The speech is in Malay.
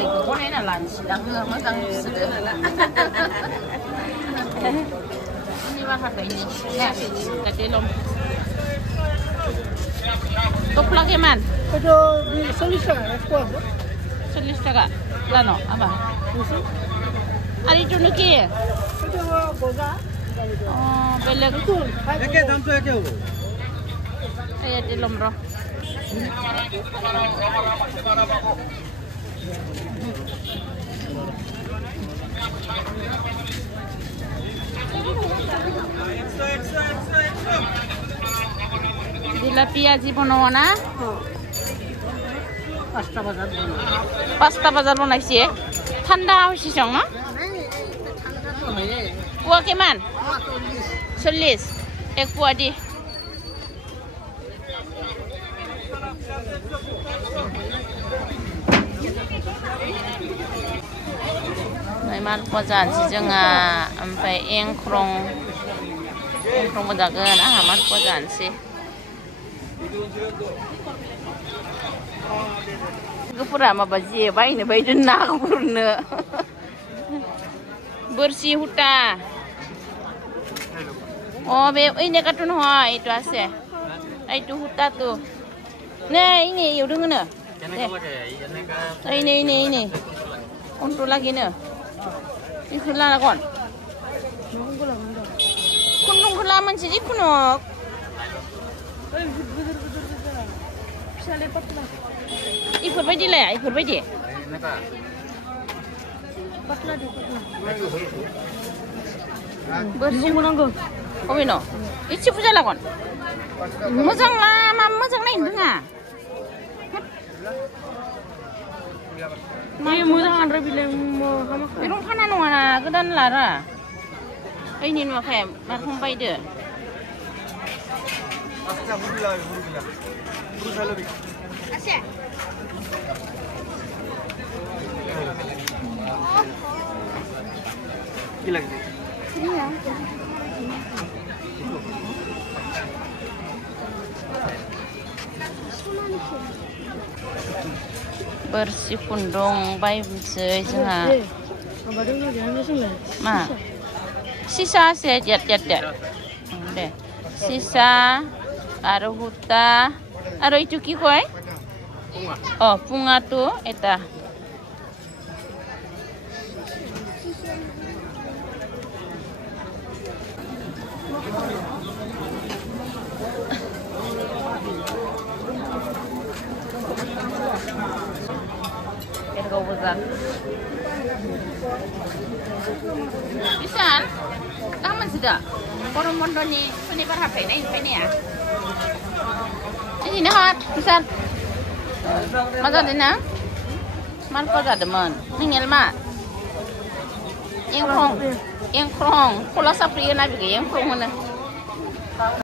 이거 꺼내나 란치랑 그 항상 쓰듯. 이만 할까 이니. 네. 그때 놈. Toplakeman. Itu di Solista, ekor. Solista lano, apa? Ari itu nuki. Itu boga. Oh, beleg. Eke dalam tu eke apa? Ayat di lomro. Tilapia জীবনও না 5টা বাজার 5টা বাজার বানাইছে ঠান্ডা হইছে সং না ঠান্ডা তো হয় পুয়া কেমান 40 এক পুয়া দি Naiman pojaan si jenga ampai engkrong bajagan aman pojaan si gepura ma baji bai ne bai den nak purna bersih huta oh be ini katun ho itu ase itu huta tu nah ini you dengar ne ini untuk lagi ne itu lah kon kunung kula menciji kunuk ikut bayi lah ikut bayi bersih menanggo oh ini itu puja lah kon muzang lah mam muzang lain dengar Mai muzang andra bilang mau sama kan. Irung kana nuana kedan lara. Ini nu kayak marhum baide. Asya murgila. Murgila lebih. Asya. Gila. Iya. Bersih pundung bayi bersih jangan. Ma, sisa saya jat. Deh, sisa, aru huta, aru itu kikoi? Oh, bunga tu, eta. Bezan. Pisan, kamu sudah. Orang mondo ni, ni berapa ni ya? Ini hat, pisan. Macam ni na? Man pada demen. Ninggal mak. Yang krong, pulau sapri yang nabi yang krong mana?